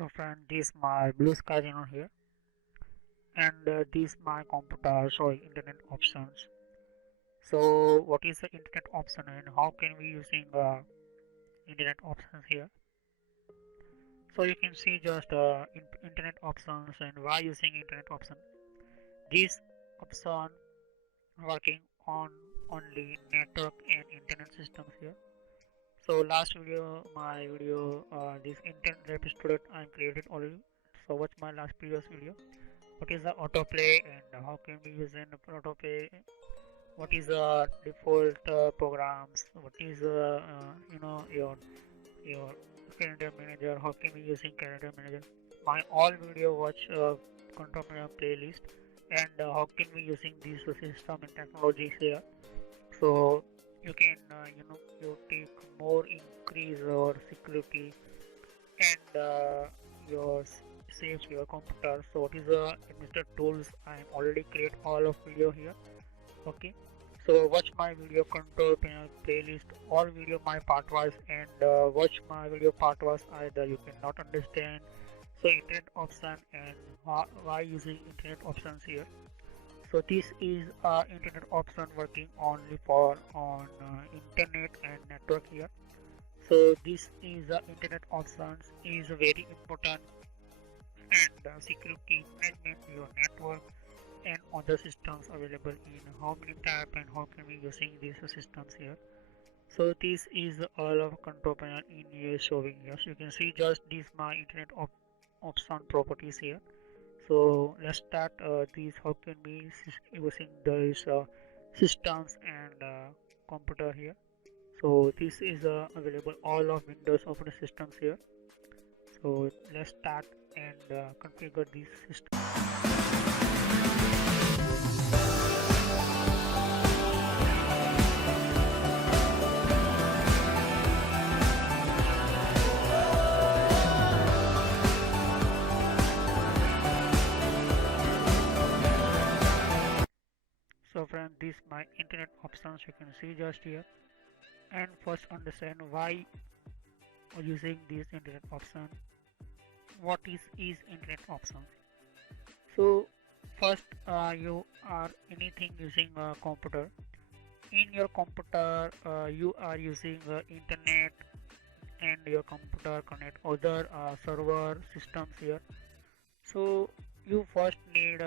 So friend, this my blue sky channel here, and this my computer showing internet options. So what is the internet option and how can we using internet options here? So you can see just internet options and why using internet option. This option working on only network and internet systems here. So last video, my video, this internet rep student I created already. So watch my last previous video. What is the autoplay and how can we use an autoplay? What is the default programs? What is your calendar manager? How can we using calendar manager? My all video watch control panel playlist and how can we using these system and technologies here. So you can you take more increase your security and your saves your computer. So what is the administrator tools? I am already create all of video here. Okay, so watch my video control panel playlist, all video my part wise, and watch my video part wise either you cannot understand. So internet option and why using internet options here. So this is internet option working only for on internet and network here. So this is internet options is very important and security management your network and other systems available in how many type and how can we using these systems here. So this is all of control panel in here showing here. So you can see just this my internet option properties here. So let's start these how can we using these systems and computer here. So this is available all of Windows operating systems here. So let's start and configure this system. So friend, this my internet options you can see just here, and first understand why using this internet option. What is internet option? So first you are anything using a computer. In your computer you are using internet and your computer connect other server systems here. So you first need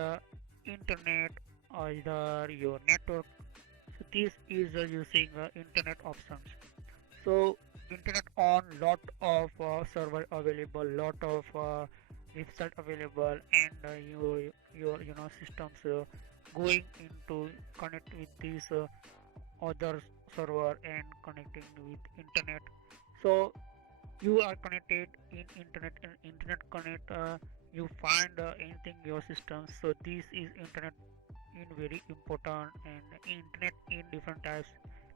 internet either your network. So this is using internet options. So internet on lot of server available, lot of website available, and your systems going into connect with this other server and connecting with internet. So you are connected in internet and internet connect you find anything your system. So this is internet in very important and internet in different types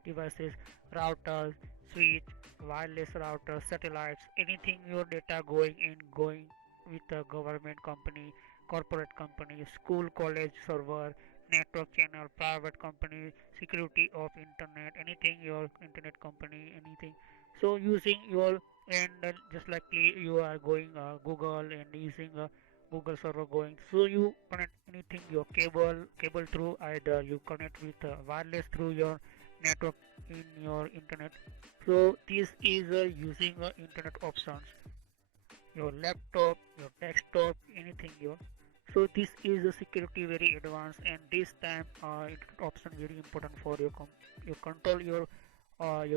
devices, routers, switch, wireless routers, satellites, anything your data going in going with a government company, corporate company, school, college server, network channel, private company, security of internet, anything your internet company, anything. So using your and just likely you are going Google and using Google server going. So you connect anything your cable through either you connect with wireless through your network in your internet. So this is using internet options. Your laptop, your desktop, anything your. So this is the security very advanced and this time internet option very important for you control your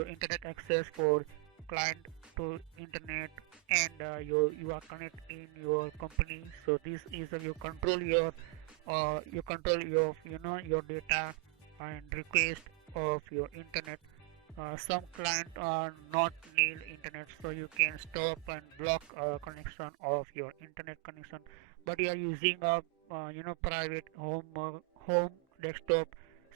internet access for client to internet and you are connect in your company. So this is you control your your data and request of your internet. Some client are not need internet, so you can stop and block connection of your internet connection, but you are using a private home desktop.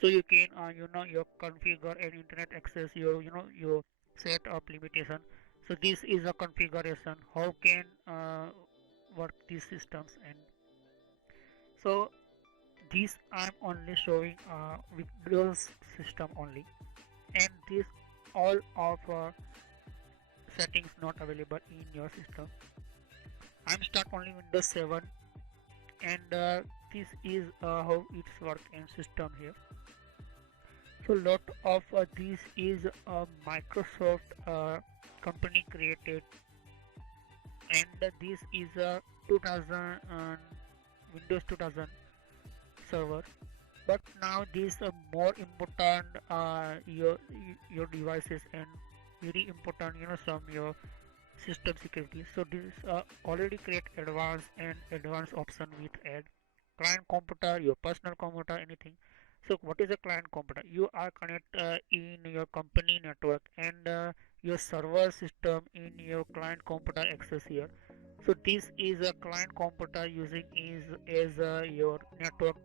So you can you configure an internet access your set up limitation. So this is a configuration how can work these systems. And so this I'm only showing Windows system only, and this all of settings not available in your system. I'm start only Windows 7, and this is how it's work in system here. So lot of this is Microsoft company created, and this is a 2000 Windows 2000 server. But now these are more important your devices, and very important, some your system security. So this already create advanced option with add client computer, your personal computer, anything. So what is a client computer? You are connect in your company network, and your server system in your client computer access here. So this is a client computer using is as your network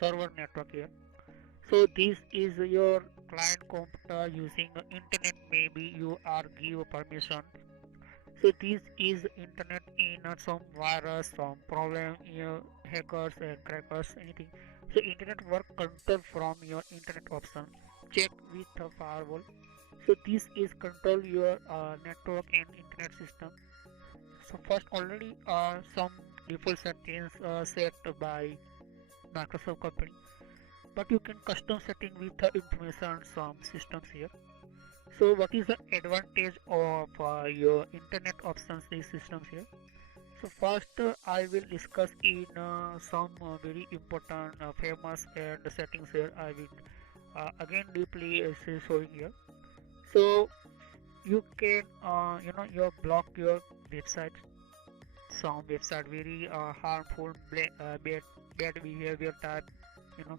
server network here. So this is your client computer using internet. Maybe you are give permission. So this is internet in some virus, some problem, hackers and crackers, anything. So internet work control from your internet option. Check with the firewall. So this is control your network and internet system. So first already some default settings set by Microsoft company, but you can custom setting with the information some systems here. So what is the advantage of your internet options these systems here? So first I will discuss in some very important famous and settings here. I will again deeply showing here. So you can you block your website, some website very harmful bad behavior type, you know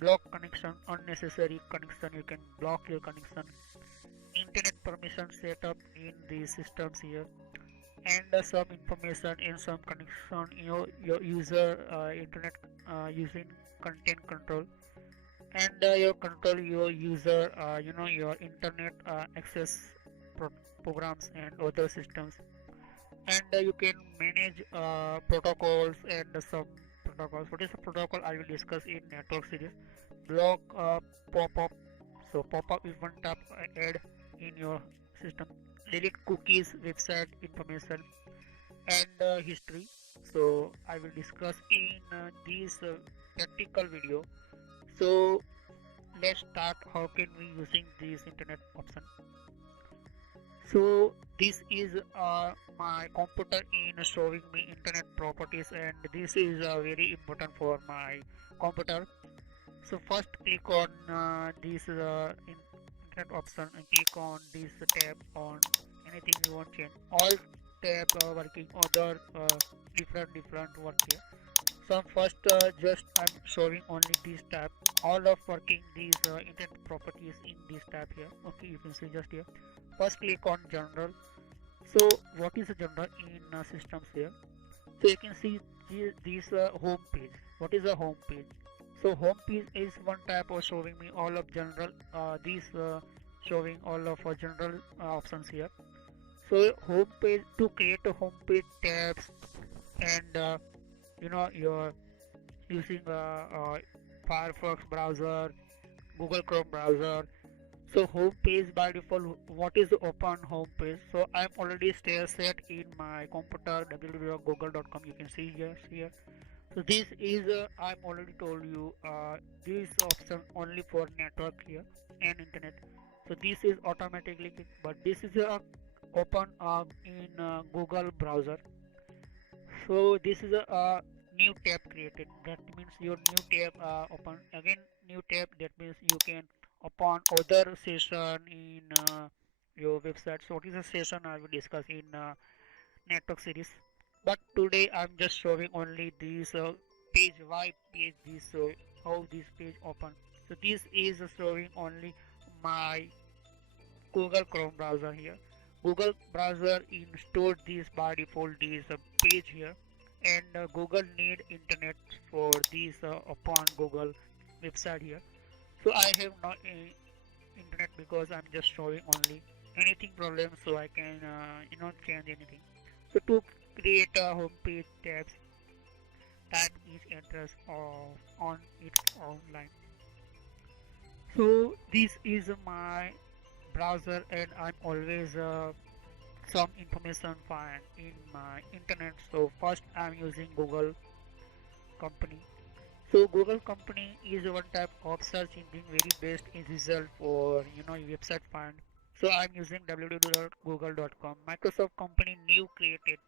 block connection, unnecessary connection, you can block your connection. Internet permission set up in the systems here, and some information in some connection, your user internet using content control, and your control your user your internet access programs and other systems. And you can manage protocols and some protocols. What is a protocol? I will discuss in network series. Block pop-up. So pop-up is one tap add in your system. Delete cookies, website information, and history. So I will discuss in this practical video. So let's start. How can we using this internet option? So this is my computer in showing me internet properties, and this is very important for my computer. So first click on this internet option and click on this tab on anything you want change. All tab working, other different work here. So first just I'm showing only this tab. All of working these internet properties in this tab here. Okay, you can see just here. First click on general. So what is a general in systems here? So you can see this home page. What is a home page? So home page is one type of showing me all of general these showing all of general options here. So home page, to create a home page tabs, and you're using Firefox browser, Google Chrome browser. So home page by default, what is the open home page? So I'm already set in my computer www.google.com. You can see here. So this is I'm already told you this option only for network here and internet. So this is automatically, but this is open in Google browser. So this is a new tab created. That means your new tab open again. New tab, that means you can open other session in your website. So what is a session I will discuss in network series. But today I'm just showing only this page. Why page this? So how this page open? So this is showing only my Google Chrome browser here. Google browser installed this by default this page here, and Google need internet for this upon Google website here. So I have not internet because I'm just showing only anything problem, so I can change anything. So to create a home page tabs, type each address on its online. So this is my browser, and I'm always some information find in my internet. So first I'm using Google company. So Google company is one type of search engine very best in result for website find. So I'm using www.google.com. Microsoft company new created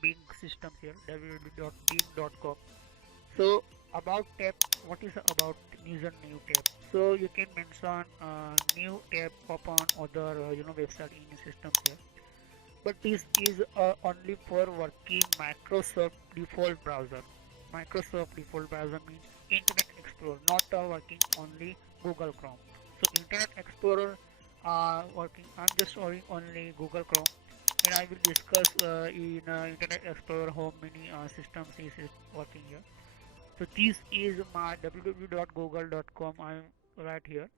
Bing systems here www.bing.com. So about tab, what is about user new tab? So you can mention new tab open other website in systems here. But this is only for working Microsoft default browser. Microsoft default browser means Internet Explorer, not working only Google Chrome. So Internet Explorer working. I'm just showing only Google Chrome, and I will discuss in Internet Explorer how many systems is working here. So this is my www.google.com. I'm right here,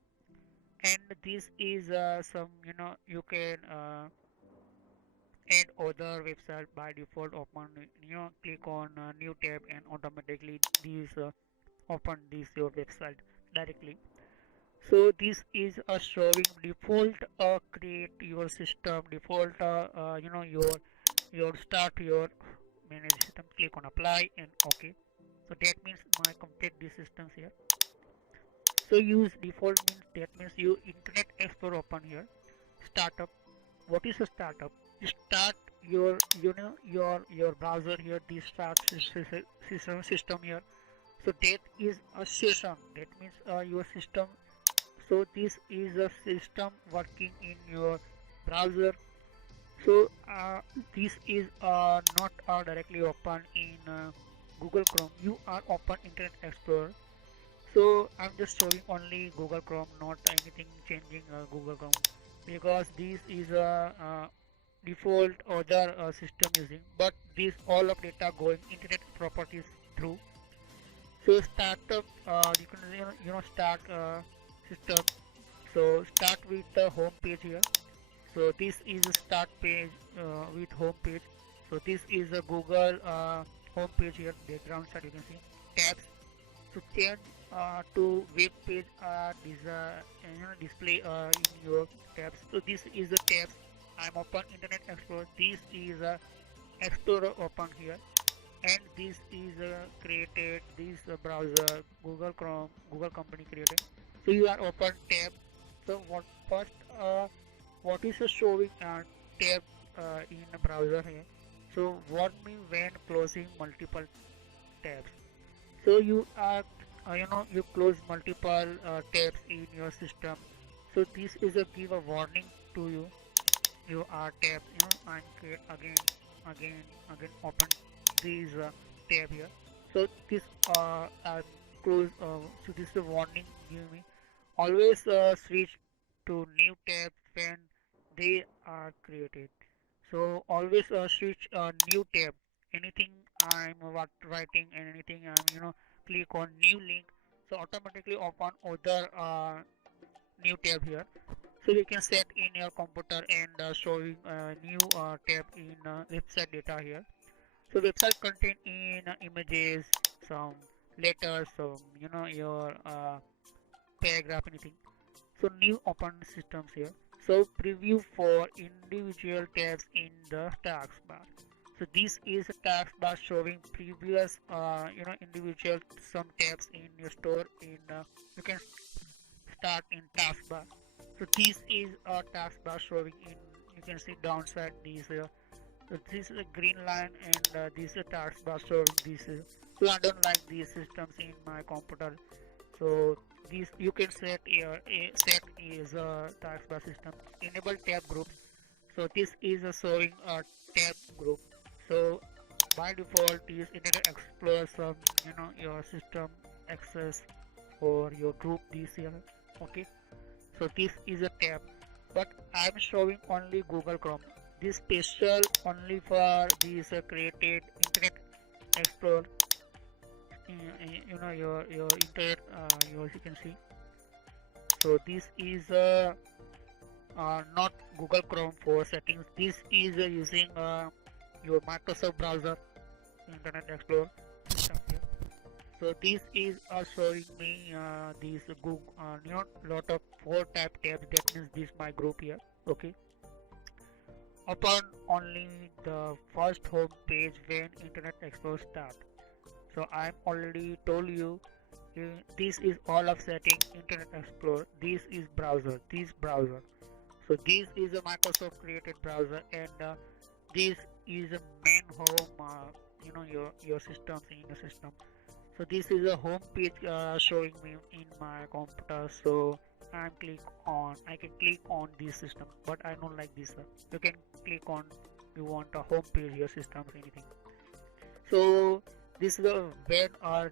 and this is some you can add other website by default. Open click on new tab and automatically these open this your website directly. So this is a showing default create your system default your start your manage system. Click on apply and okay. So that means my complete these systems here. So use default means that means you Internet Explorer open here. Startup. What is a startup? You start your browser here. This start system here. So that is a session. That means your system. So this is a system working in your browser. So this is not directly open in Google Chrome. You are open Internet Explorer. So I'm just showing only Google Chrome, not anything changing Google Chrome, because this is a default other system using, but this all of data going internet properties through. So startup, you can start system. So start with the home page here. So this is a start page with home page. So this is a Google home page here. Background side you can see tabs. So change to web page display in your tabs. So this is the tabs. I'm open Internet Explorer. This is a Explorer open here, and this is created this browser Google Chrome Google company created. So you are open tab. So what first what is showing tab in the browser here? So what mean when closing multiple tabs? So you are you close multiple tabs in your system. So this is a give a warning to you. You are tab and again open this tab here. So this close. So this is a warning give me. Always switch to new tabs when they are created. So always switch a new tab. Anything I'm writing and anything I'm click on new link. So automatically open other new tab here. So you can set in your computer and showing new tab in website data here. So website contain in images, some letters, some your paragraph, anything. So new open systems here. So preview for individual tabs in the taskbar. So this is a taskbar showing previous individual some tabs in your store in you can start in taskbar. So this is a taskbar showing in you can see downside this so this is a green line and this is a taskbar showing this so I don't like these systems in my computer. So this you can set here set is a taskbar system. Enable tab groups. So this is a showing a tab group. So by default is Internet Explorer some your system access or your group this here. Okay. So this is a tab, but I'm showing only Google Chrome. This special only for this created Internet Explorer. Your internet you can see. So this is not Google Chrome for settings. This is using your Microsoft browser Internet Explorer system here. So this is showing me this Google lot of 4 type tabs. That means this my group here. Okay. open only the first home page when Internet Explorer start. So I'm already told you, this is all of setting Internet Explorer. This is browser. This browser. So this is a Microsoft created browser, and this is a main home. Your systems in the system. So this is a home page showing me in my computer. So I can click on this system, but I don't like this. You can click on, you want a home page, your systems, anything. So this is when a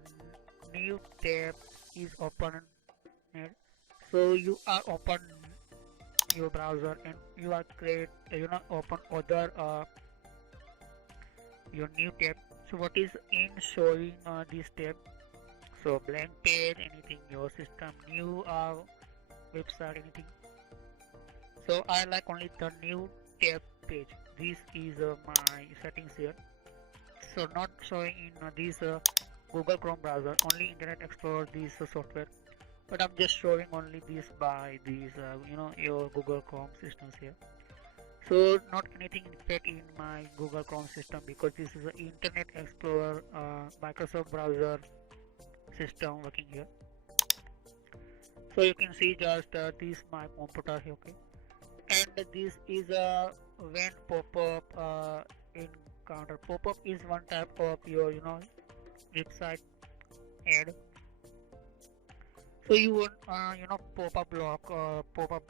new tab is open. So you are open your browser and you are create open other your new tab. So what is in showing this tab? So blank page, anything, your system, new website, anything. So I like only the new tab page. This is my settings here. So not showing in this Google Chrome browser, only Internet Explorer, this software. But I'm just showing only this by these your Google Chrome systems here. So not anything in fact in my Google Chrome system, because this is an Internet Explorer Microsoft browser system working here. So you can see just this my computer here, okay, and this is a when pop-up encounter. Pop-up is one type of your website ad. So you want pop-up block, pop-up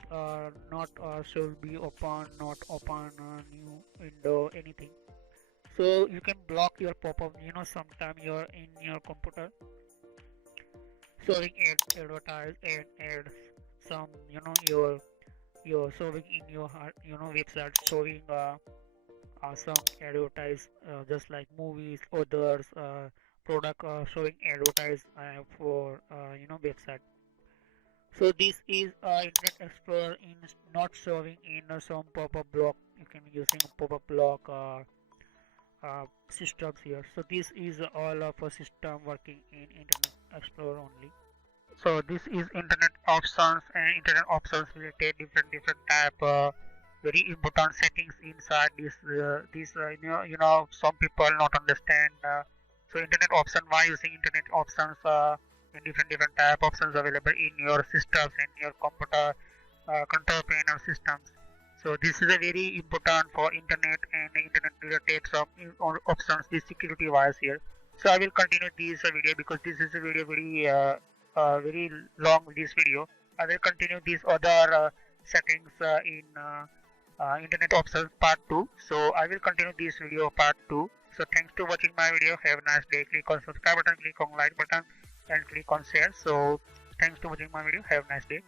not should be open, not open new window, anything. So you can block your pop-up. Sometime you're in your computer showing advertise and ads, some your showing in your website, showing some advertise just like movies, others product showing advertise for website. So this is Internet Explorer in not showing in some pop-up block. You can using a pop-up block systems here. So this is all of a system working in Internet Explorer only. So this is Internet options, and Internet options related different type very important settings inside this some people not understand. So Internet option, why using Internet options in different type options available in your systems and your computer control panel systems. So this is a very important for internet and internet related some options, this security wise here. So I will continue this video because this is a video very long this video. I will continue these other settings in internet options part 2. So I will continue this video part 2. So thanks to watching my video. Have a nice day. Click on subscribe button, click on like button, and click on share. So thanks to watching my video. Have a nice day.